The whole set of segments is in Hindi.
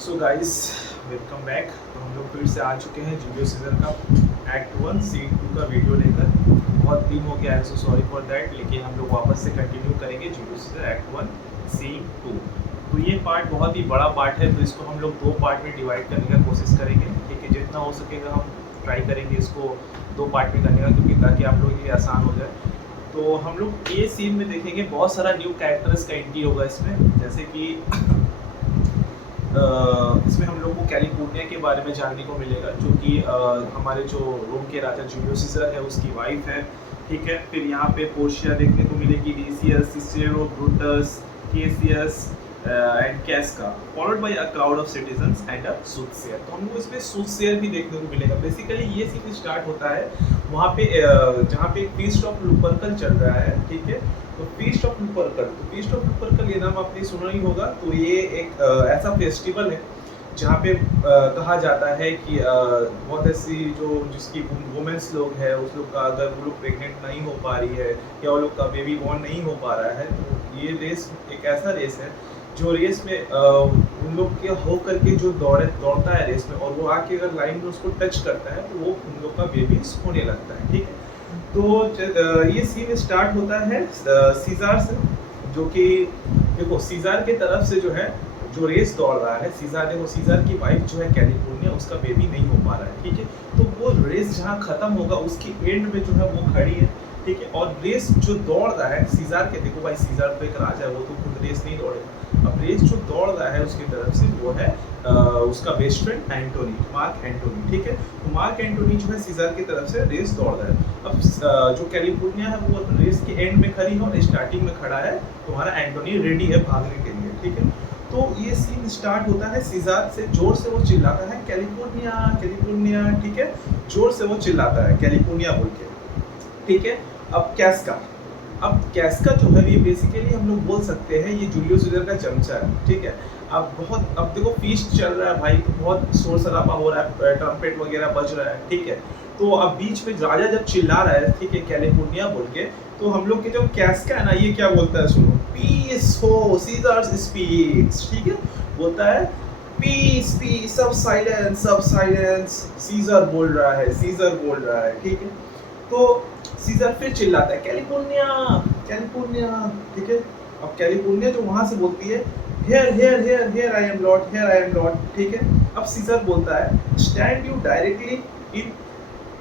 So guys, welcome back. तो हम लोग फिर से आ चुके हैं जूलियस सीजर का एक्ट 1 सीन 2 का वीडियो लेकर। बहुत दिन हो गया है, सो सॉरी फॉर दैट, लेकिन हम लोग वापस से कंटिन्यू करेंगे जूलियस सीजर एक्ट 1 सीन 2। तो ये पार्ट बहुत ही बड़ा पार्ट है, तो इसको हम लोग दो पार्ट में डिवाइड करने का कोशिश करेंगे। ठीक है, जितना हो सकेगा हम ट्राई करेंगे इसको दो पार्ट में करने का, क्योंकि ताकि आप लोगों के लिए आसान हो जाए। तो हम लोग ये सीन में देखेंगे बहुत सारा न्यू कैरेक्टर्स का एंट्री होगा इसमें, जैसे कि इसमें हम लोग को कैलिफोर्निया के बारे में जानने को मिलेगा, जो कि हमारे जो रोम के राजा जूलियस सीजर है उसकी वाइफ है। ठीक है, फिर यहाँ पे पोर्शिया देखने को मिलेगी, Decius, Cicero, Brutus, Cassius and Casca, followed by a crowd of citizens and a soothsayer. तो हमको इसमें सूथसेयर भी देखने को मिलेगा। बेसिकली ये सीन स्टार्ट होता है वहाँ पे जहाँ पे फीस्ट ऑफ लुपर्कल चल रहा है। ठीक है, तो फीस्ट ऑफ लुपर्कल, तो फीस्ट ऑफ लुपर्कल ये नाम आपने सुना ही होगा। तो ये एक ऐसा फेस्टिवल है जहाँ पे कहा जाता है कि बहुत ऐसी जो जिसकी वुमेन्स लोग है उस लोग का अगर वो लोग प्रेग्नेंट नहीं हो पा रही है या वो लोग का बेबी बॉर्न नहीं हो पा रहा है, तो ये रेस एक ऐसा रेस है जो रेस में उन लोग के हो करके जो दौड़ता है रेस में, और वो आके अगर लाइन में उसको टच करता है तो वो उन लोग का बेबी होने लगता है। ठीक है, तो ये सीन स्टार्ट होता है सीजार से, जो कि देखो सीजार के तरफ से जो है जो रेस दौड़ रहा है, सीजार देखो सीजार की वाइफ जो है कैलिफोर्निया, उसका बेबी नहीं हो पा रहा है। ठीक है, तो वो रेस जहाँ खत्म होगा उसकी एंड में जो है वो खड़ी है। ठीक है, और रेस जो दौड़ रहा है सीजार के, देखो भाई सीजार तो एक राजा है, वो तो खुद रेस नहीं दौड़ेगा। अब रेस जो दौड़ रहा है उसकी तरफ से वो है उसका best friend Antony, Mark Antony. ठीक है, तो मार्क एंटोनी जो है सीजार की तरफ से रेस दौड़ रहा है। अब जो कैलिफोर्निया है वो रेस के एंड में खड़ी है और स्टार्टिंग में खड़ा है, तुम्हारा एंटोनी रेडी है भागने के लिए। ठीक है, तो ये सीन स्टार्ट होता है सीजार से, जोर से वो चिल्लाता है कैलिफोर्निया कैलिफोर्निया। ठीक है, जोर से वो चिल्लाता है कैलिफोर्निया बोल के। ठीक है, अब कैस्का जो है ये बेसिकली हम लोग बोल सकते हैं ये जूलियस सीजर का चमचा है। ठीक है, अब देखो फीस्ट चल रहा है भाई, तो बहुत शोर शराबा हो रहा है, ट्रम्पेट वगैरह बज रहा है। ठीक है, तो अब बीच में राजा जब चिल्ला रहा है, ठीक है, कैलिफोर्निया बोल के, तो हम लोग के जो कैस्का है ना, ये क्या बोलता है सुनो, पीस हो सीजर्स स्पीक्स। ठीक है, बोलता है पीस पीस, सब साइलेंस, सीजर बोल रहा है, सीजर बोल रहा है। ठीक है, तो सीजर फिर चिल्लाता है कैलिफोर्निया कैलिफोर्निया। ठीक है, अब कैलिफोर्निया जो वहां से बोलती है here here here here I am lord, here I am lord. ठीक है, अब सीजर बोलता है stand you directly in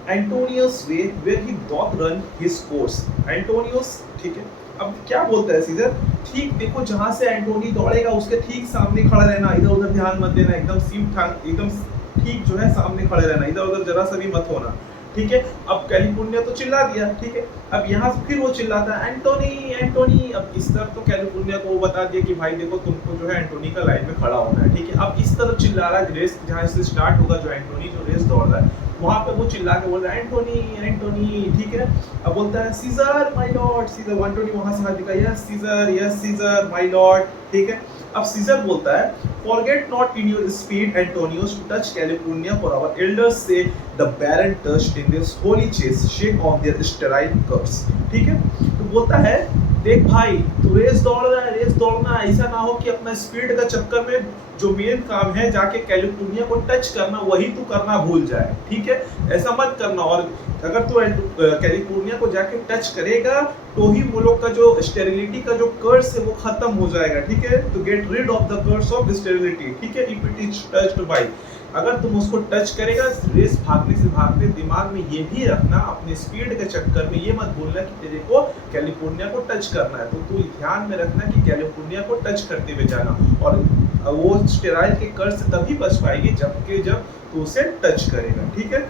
Antonius way where he doth run his course, Antonius. ठीक है, अब क्या बोलता है सीजर, ठीक देखो जहां से एंटोनी दौड़ेगा उसके ठीक सामने खड़ा रहना, इधर उधर ध्यान मत देना, एकदम ठीक जो है सामने खड़े रहना, इधर उधर जरा सा भी मत होना। ठीक है, अब कैलिफोर्निया तो चिल्ला दिया। ठीक है, अब यहाँ से फिर वो चिल्लाता है एंटोनी एंटोनी। अब इस तरफ तो कैलिफोर्निया को वो बता दिया कि भाई देखो तुमको जो है एंटोनी का लाइन में खड़ा होना है। ठीक है, अब इस तरफ चिल्ला रहा है, रेस जहाँ से स्टार्ट होगा जो एंटोनी जो रेस दौड़ रहा है वहां पे वो चिल्ला के बोल रहा है एंटोनी एंटोनी। ठीक है, अब बोलता है Caesar my lord, Caesar Antony वहां से हाथ दिखाया, यस सीजर माय लॉर्ड। ठीक है, अब सीजर बोलता है forget not in your speed Antonius to touch California, for our elders say the Baron touched in this holy chase shake of their sterile curse। ठीक है, तो बोलता है देख भाई तू रेस दौड़ रहा है, रेस दौड़ना, ऐसा ना हो कि अपना स्पीड का चक्कर में जो मेन काम है जाके कैलिफोर्निया को टच करना वही तू करना भूल जाए। ठीक है, ऐसा मत करना, और अगर तू कैलिफोर्निया को जाके टच करेगा तो ही वो लोग का जो स्टेरिलिटी का जो कर्स है वो खत्म हो जाएगा। ठीक है, तो get rid of the curse of sterility. ठीक है, if it is touched by, अगर तुम उसको टच करेगा रेस भागने से भागते, दिमाग में ये भी रखना अपने स्पीड के चक्कर में ये मत भूलना कि तेरे को कैलिफोर्निया को टच करना है, तो तू ध्यान में रखना कि कैलिफोर्निया को टच करते हुए जाना, और वो स्टेराइल के कर्ज से तभी बच पाएगी जब तू उसे टच करेगा। ठीक है,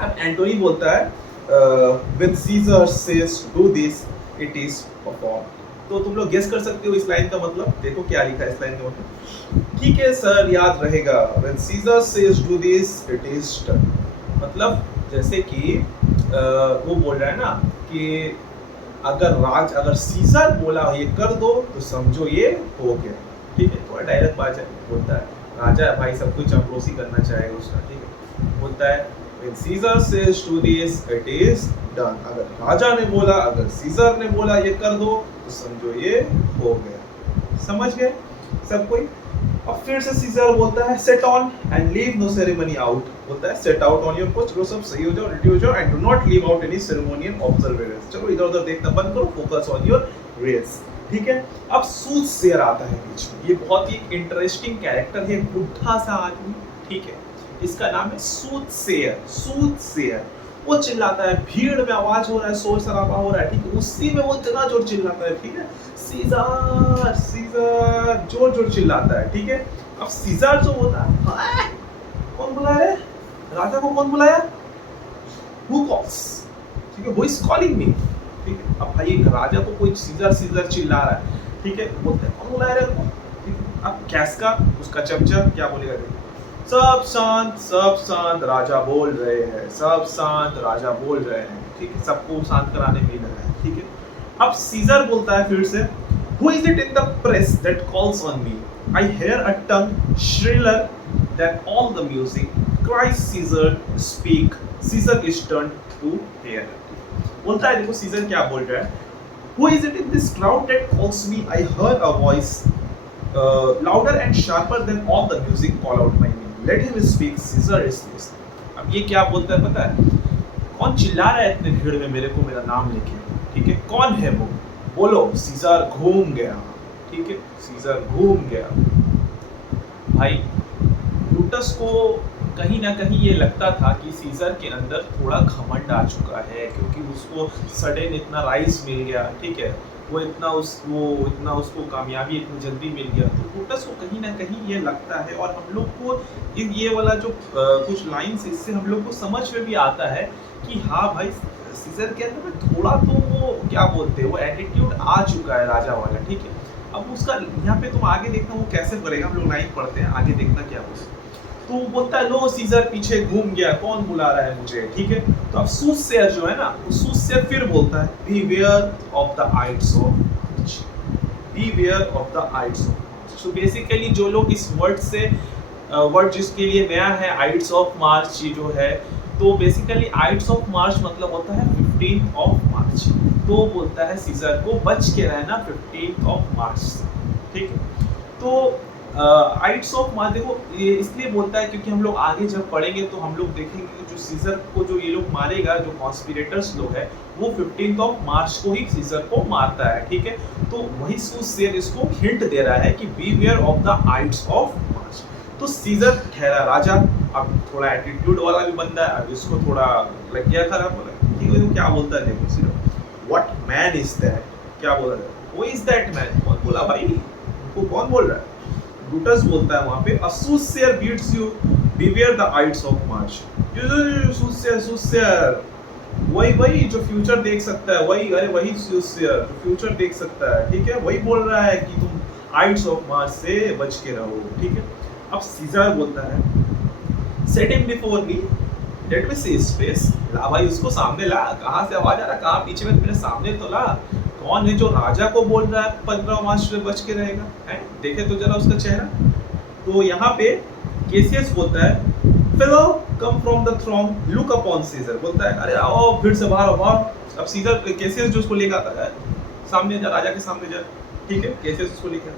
अब एंटोनी बोलता है when Caesar says do this it is perform. तो तुम लोग गेस कर सकते हो इस लाइन का मतलब, देखो क्या लिखा है इस लाइन का मतलब। ठीक है सर, याद रहेगा, when Caesar says do this it is done. मतलब जैसे कि वो बोल रहा है ना कि अगर सीजर बोला ये कर दो तो समझो ये हो गया। ठीक है, थोड़ा डायरेक्ट बात बोलता है, राजा है भाई सब कुछ चपड़ोसी करना चाहेगा उसका। ठीक है, बोलता है when Caesar says to this it is done। अगर राजा ने बोला, अगर सीजर ने बोला ये कर दो तो समझो ये हो गया। समझ गए सब कोई? अब फिर से सीजर बोलता है set on and leave no ceremony out, बोलता है set out on your post, चलो सब सही हो जाओ, रेडी हो जाओ, and do not leave out any ceremonial observations, चलो इधर उधर देखना बंद करो, फोकस ऑन योर रेस। ठीक है, अब सूदसेयर आता है बीच में, ये बहुत ही इंटरेस्टिंग कैरेक्टर है, बुढ़ा सा आदमी, ठीक है, इसका नाम है सूदसेयर। सूदसेयर वो चिल्लाता है, भीड़ में आवाज हो रहा है, शोर शराबा हो रहा है, ठीक है, उसी में वो इतना जोर चिल्लाता है, ठीक है, सीजर सीजर जोर जोर चिल्लाता है, ठीक है। अब सीजर जो होता है, कौन बुला रहे, राजा को कौन बुलाया, हु कॉल्स, ठीक है, हु इज कॉलिंग मी, ठीक है। अब भाई एक राजा को कोई सीजर सीजर चिल्ला रहा है, ठीक है, बोलते हैं कौन बुला रहे हैं, ठीक है। अब कैसका उसका चमचा क्या बोलेगा, सब शांत राजा बोल रहे हैं, सब शांत राजा बोल रहे हैं, ठीक है, सबको शांत कराने में लगा है, ठीक है। अब सीजर बोलता है फिर से, who is it in the press that calls on me, I hear a tongue shriller than all the music, cries Caesar, speak, Caesar is turned to hair। बोलता है, देखो सीजर क्या बोल रहा है, who is it in this crowd that calls me, I heard a voice louder and sharper than all the music, call out my name, let him speak, Caesar is listening। अब ये क्या बोलता है पता है, कौन चिल्ला रहा है इतने भीड़ में मेरे को मेरा नाम लेके, ठीक है, कौन है वो, बोलो, सीजर घूम गया, ठीक है, सीजर घूम गया। भाई ब्रूटस को कहीं ना कहीं ये लगता था कि सीजर के अंदर थोड़ा घमंड आ चुका है, क्योंकि उसको सडन इतना राइज मिल गया, ठीक है, वो इतना उसको कामयाबी इतनी जल्दी मिल गया, तो ब्रूटस को कहीं ना कहीं ये लगता है। और हम लोग को ये वाला जो कुछ लाइन्स इससे हम लोग को समझ में भी आता है कि हाँ भाई सीजर के अंदर में थोड़ा तो वो क्या बोलते हैं, वो एटीट्यूड आ चुका है राजा वाला, ठीक है। अब उसका यहाँ पे तुम आगे देखना वो कैसे करेगा, हम लोग लाइन पढ़ते हैं, आगे देखना क्या बोलते। तो वो बोलता है, लो सीजर पीछे घूम गया, कौन बुला रहा है मुझे, ठीक है। तो अब सूदसेयर जो है ना, सूदसेयर फिर बोलता है, beware of the आइट्स of March, beware of the आइट्स of March. So basically जो लोग इस वर्ड से वर्ड जिसके लिए नया है, आइट्स ऑफ मार्च जो है, तो बेसिकली आइट्स ऑफ मार्च मतलब होता है 15th ऑफ मार्च। तो बोलता है सीजर को बच के रहना 15th ऑफ मार्च से, ठीक है। तो आइट्स ऑफ मार्च देखो ये इसलिए बोलता है क्योंकि हम लोग आगे जब पढ़ेंगे तो हम लोग देखेंगे कि जो सीजर को जो ये लोग मारेगा, जो कॉन्स्पिरेटर्स लोग हैं, वो 15th ऑफ मार्च को ही सीजर को मारता है, ठीक है। तो वही सूदसेयर इसको हिंट दे रहा है कि beware of the आइट्स of March. तो सीजर ठहरा राजा, अब थोड़ा एटीट्यूड वाला भी बंदा है, अब इसको थोड़ा लग गया खराब हो रहा है, ठीक है। तो क्या बोलता है देखो Caesar, what man is that, क्या बोल रहा है, हु इज दैट मैन, कौन बोला भाई, उनको कौन बोल रहा है। ब्रूटस बोलता है वहां पे, a soothsayer beats you, beware the ides of March। सूदसेयर वही जो फ्यूचर देख सकता है, वही, अरे वही सूदसेयर जो फ्यूचर देख सकता है, ठीक है, वही बोल रहा है कि तुम आइड्स ऑफ मार्च से बच के रहो, ठीक है। अब सीजर बोलता है, set him before me, let me see his face, ला भाई उसको सामने ला, कहां से आवाज आ रहा, कहां पीछे में, मेरे सामने तो ला, कौन है जो राजा को बोल रहा है 15 मार्च से बच के रहेगा, है, देखे तो जरा उसका चेहरा। तो यहाँ पे केसियस बोलता है, fellow come from the throne, look upon Caesar, बोलता है अरे आओ फिर से बाहर आओ। अब सीजर केसियस जो उसको लेकर आता है, सामने जा, राजा के सामने जा, ठीक है, केसियस उसको लेकर,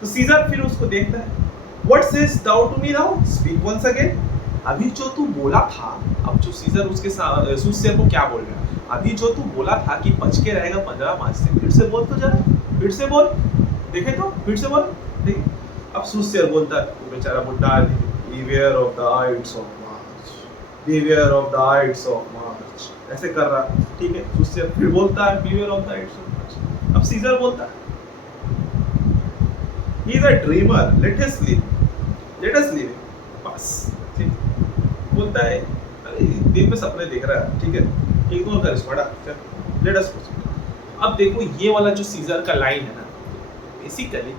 तो सीजर फिर उसको देखता है, what says thou to me now, speak once again. अभी जो तू बोला था, अब जो सीजर उसके सूदसेयर को क्या बोल रहा है, अभी जो तू बोला था कि बच के रहेगा 15 मार्च से, फिर से बोल तो जरा, फिर से बोल, देखे तो फिर से बोल, ठीक। अब सूदसेयर बोलता है, वो बेचारा बुड्ढा आदमी, beware of the aides of March, beware of the aides of March, ऐसे कर रहा है, ठीक है। सूदसेयर फिर बोलता है, beware of the aides of March. अब सीजर बोलता है, he is a dreamer, let us live, बस, ठीक। बोलता है, अरे दिन में सपने देख रहा है, ठीक है, इग्नोर कर इसको, लेट अस प्रोसीड। अब देखो ये वाला जो सीजर का लाइन है ना, बेसिकली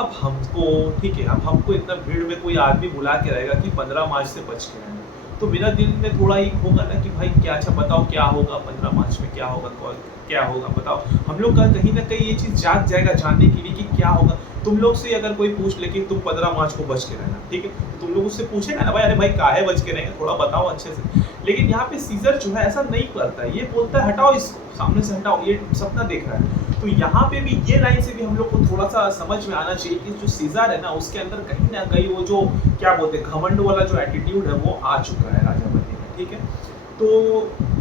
अब हमको, ठीक है, अब हमको इतना भीड़ में कोई आदमी बुला के रहेगा कि 15 मार्च से बच के रहना, तो मेरा दिल में थोड़ा एक होगा ना कि भाई क्या, अच्छा बताओ क्या होगा 15 मार्च में, क्या होगा, क्या होगा बताओ। हम लोग का कहीं ना कहीं ये चीज़ जाग जाएगा जानने के लिए कि क्या होगा। तुम लोग से अगर कोई पूछ ले कि तुम 15 मार्च को बच के रहना, ठीक है, तो तुम लोग उससे पूछेगा ना भाई, अरे भाई काहे बच के रहेंगे, थोड़ा बताओ अच्छे से। लेकिन यहाँ पे सीजर जो है ऐसा नहीं करता है, ये बोलता है हटाओ इसको, सामने से हटाओ, ये सपना देख रहा है। तो यहाँ पे भी ये लाइन से भी हम लोग को थोड़ा सा समझ में आना चाहिए कि जो सीजर है ना उसके अंदर कहीं ना कहीं वो जो क्या बोलते हैं घमंड वाला जो एटीट्यूड है वो आ चुका है राजा बनने में, ठीक है। तो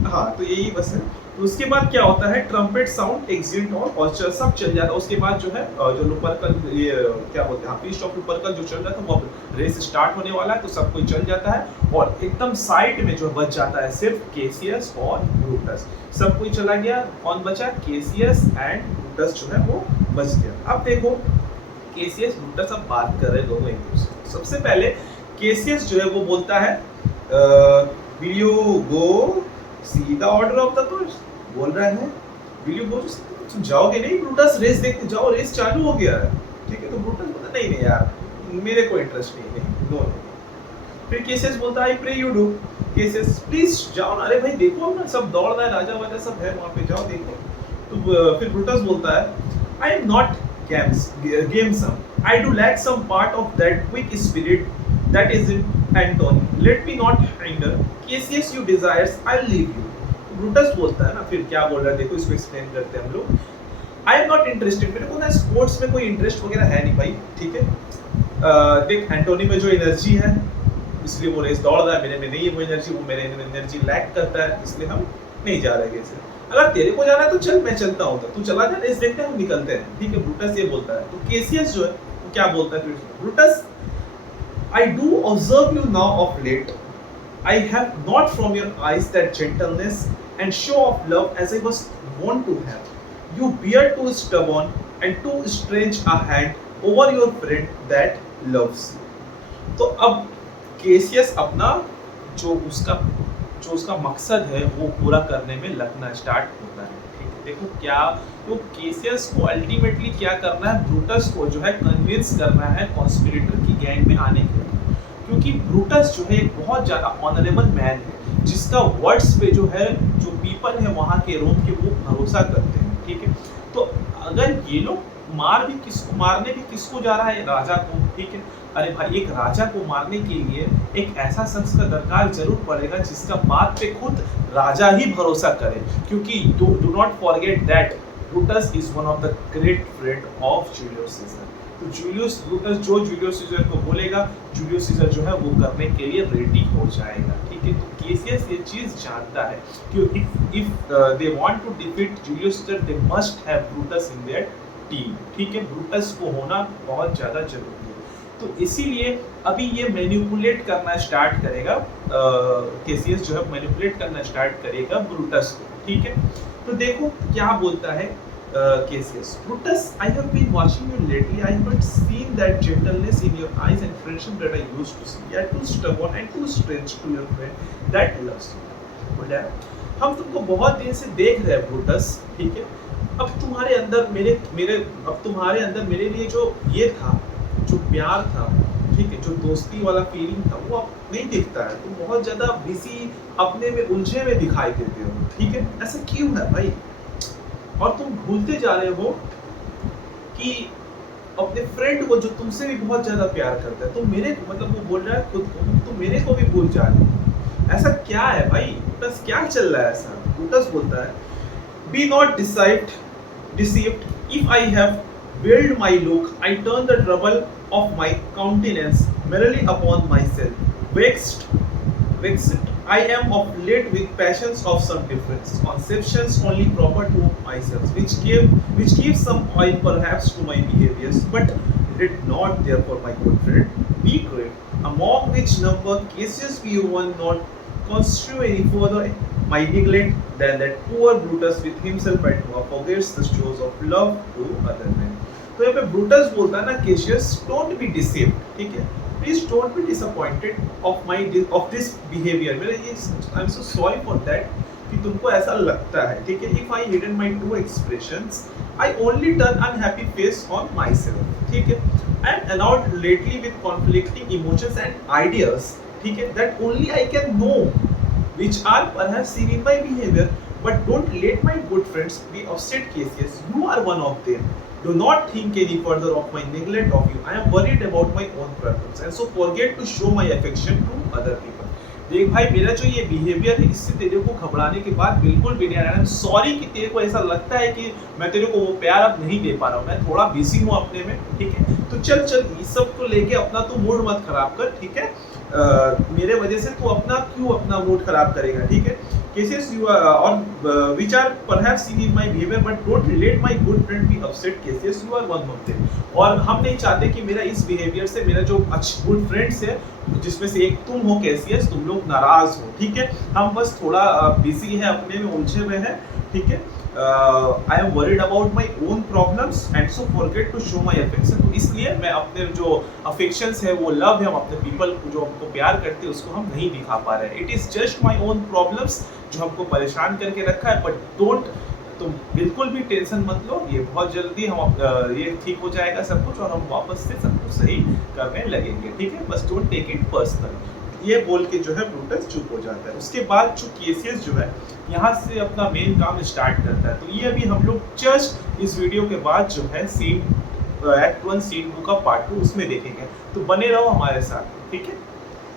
हाँ, तो यही बस है। तो उसके बाद क्या होता है, ट्रम्पेट साउंड एग्जिट और सब चल जाता है। उसके बाद जो है जो लुपरकल, ये क्या बोलते हैं, फीस्ट ऑफ लुपरकल जो चल रहा था वो रेस स्टार्ट होने वाला है, तो सब कोई चल जाता है और एकदम साइड में जो बच जाता है सिर्फ केसीएस और ब्रूटस। सब कोई चला गया, कौन बचा, केसीएस एंड ब्रूटस जो है वो बच गया। अब देखो केसीएस ब्रूटस अब बात कर रहे दोनों एक दूसरे। सबसे पहले केसीएस जो है वो बोलता है will you go see the order of the course, बोल रहा है विल यू गो, तुम जाओगे नहीं ब्रूटस, रेस देखते जाओ, रेस चालू हो गया है, ठीक है। तो ब्रूटस बोलता नहीं नहीं यार मेरे को इंटरेस्ट नहीं है, नो। फिर केसीएस बोलता है I pray you do, Cassius please जाओ ना, अरे भाई देखो ना सब दौड़ रहा है, राजा वाजा सब है वहां पे, जाओ देखो। तो फिर ब्रूटस बोलता है I am not gamesome, I do lack some part of that quick spirit that is in Antony, let me not hinder, Cassius you desires I'll leave you। Brutus बोलता है ना, फिर क्या बोल रहा है देखो, इसको एक्सप्लेन करते हैं हम लोग। आई एम नॉट इंटरेस्टेड, मेरे को ना स्पोर्ट्स में कोई इंटरेस्ट वगैरह है नहीं भाई, ठीक है। देख एंटोनी में जो एनर्जी है इसलिए वो रेस दौड़ रहा है, मेरे में नहीं है वो एनर्जी, वो मेरे एनर्जी लैक करता है, इसलिए हम नहीं जा रहे हैं। अगर तेरे को जाना है तो चल, मैं चलता हूँ, तू चला जा, रेस देखते हैं, हम निकलते हैं, ठीक है। ब्रूटस ये बोलता है। तो केसीएस जो है वो क्या बोलता है फिर, Brutus I do observe you now of late, I have not from your eyes that gentleness and show of love as I was wont to have, you bear too stubborn and too strange a hand over your friend that loves you। तो अब केसीएस अपना जो उसका मकसद है वो पूरा करने में लगना स्टार्ट होता है, ठीक है। देखो क्या, तो केसीएस को अल्टीमेटली क्या करना है, ब्रूटस को जो है कन्विंस करना है कॉन्स्पिरेटर की गैंग में आने के लिए, क्योंकि ब्रूटस जो है एक बहुत ज़्यादा ऑनरेबल मैन है, जिसका वर्ड्स पे जो है जो पीपल है वहाँ के रोम के वो भरोसा करते हैं, ठीक है। तो अगर ये लोग मारने भी किसको जा रहा है, राजा को, ठीक है। अरे भाई एक राजा को मारने के लिए एक ऐसा शख्स का दरकार जरूर पड़ेगा जिसका बात पे खुद राजा ही भरोसा करे, क्योंकि do not forget that Brutus is one of the great friend of Julius Caesar. तो ब्रूटस जो जूलियस सीजर को बोलेगा, जूलियस सीजर जो है वो करने के लिए रेडी हो जाएगा, ठीक है। तो केसीएस ये चीज जानता है कि if they want to defeat Julius Caesar they must have Brutus in their team, ठीक है। ब्रूटस को होना बहुत ज़्यादा जरूरी है। तो इसीलिए अभी ये मैनिपुलेट करना स्टार्ट करेगा, केसीएस जो है मैनिपुलेट करना स्टार्ट करेगा ब्रूटस को, ठीक है। तो देखो क्या बोलता है Cassius, Brutus I have been watching you lately, I have seen that gentleness in your eyes and friendship that I used to see, you are too stubborn and too strange to your friend that loves you. बोला हम तुमको बहुत दिन से देख रहे हैं ब्रूटस, ठीक है। अब तुम्हारे अंदर मेरे लिए जो ये था, जो प्यार था, ठीक है, जो दोस्ती वाला फीलिंग था वो अब नहीं दिखता है, तुम बहुत ज्यादा बिजी अपने में उलझे में दिखाई देते हो, ठीक है। ऐसा क्यों है भाई, और तुम भूलते जा रहे हो कि अपने फ्रेंड को जो तुमसे भी बहुत ज्यादा प्यार करता है, तो मेरे मतलब वो बोल रहा है खुद को, तो मेरे को भी भूल जा रहे हो, ऐसा क्या है भाई, बस क्या चल रहा है ऐसा। ब्रूटस बोलता है be not deceived, if I have veiled my look, I turn the trouble of my countenance merely upon myself. Vexed, I am of late with passions of some difference, conceptions only proper to myself, which give some oil perhaps to my behaviors, but did not therefore, my good friend, be great, among which number cases we one not construe any further my neglect than that poor Brutus with himself at work forgets the shows of love to other men। तो यहाँ पे ब्रूटस बोलता है ना, केशियस डोंट बी डिसीव्ड, ठीक है, please don't be disappointed of this behaviour, मेरे ये I am so sorry for that कि तुमको ऐसा लगता है, ठीक है। If I hidden my true expressions I only turn unhappy face on myself, ठीक है। I am annoyed lately with conflicting emotions and ideas, ठीक है, that only I can know which are perhaps seen in my behavior, but don't let my good friends be upset, Cassius, you are one of them, do not think any further of my neglect of you, I am worried about my own preference and so forget to show my affection to other people। देख भाई मेरा जो ये बिहेवियर है इससे तेरे को घबराने की बात बिल्कुल भी नहीं आ रहा है। सॉरी कि तेरे को ऐसा लगता है कि मैं तेरे को वो प्यार अब नहीं दे पा रहा हूँ, मैं थोड़ा बिजी हूँ अपने में, ठीक है। तो चल चल इस सब को लेके अपना तू मूड मत खराब कर, ठीक है। मेरे वजह से तू अपना क्यों अपना मूड खराब करेगा, ठीक है। cases you are which are perhaps seen in my behavior but don't relate my good friend be upset cases you are one of them। और हम नहीं चाहते कि मेरा इस बिहेवियर से मेरा जो अच्छे गुड फ्रेंड्स है जिसमें से एक तुम हो कैसियस, तुम लोग नाराज हो, ठीक है। हम बस थोड़ा बिजी है, अपने में उलझे हुए हैं, ठीक है। I am worried about my own problems and so forget to show my affection. तो इसलिए मैं अपने जो अफेक्शंस है, वो लव है, हम अपने पीपल को जो हमको प्यार करते हैं उसको हम नहीं दिखा पा रहे हैं। It is just my own problems जो हमको परेशान करके रखा है, बट डोंट, तुम बिल्कुल भी टेंशन मत लो, ये बहुत जल्दी हम ये ठीक हो जाएगा सब कुछ और हम वापस से सब कुछ सही करने लगेंगे, ठीक है। बस डोंट टेक इट पर्सनल, ये बोल के जो है ब्रूटस चुप हो जाता है। उसके बाद जो केसियस जो है यहाँ से अपना मेन काम स्टार्ट करता है। तो ये अभी हम लोग जस्ट इस वीडियो के बाद जो है सीन एक्ट 1 सीन 2 का पार्ट 2 उसमें देखेंगे, तो बने रहो हमारे साथ, ठीक है।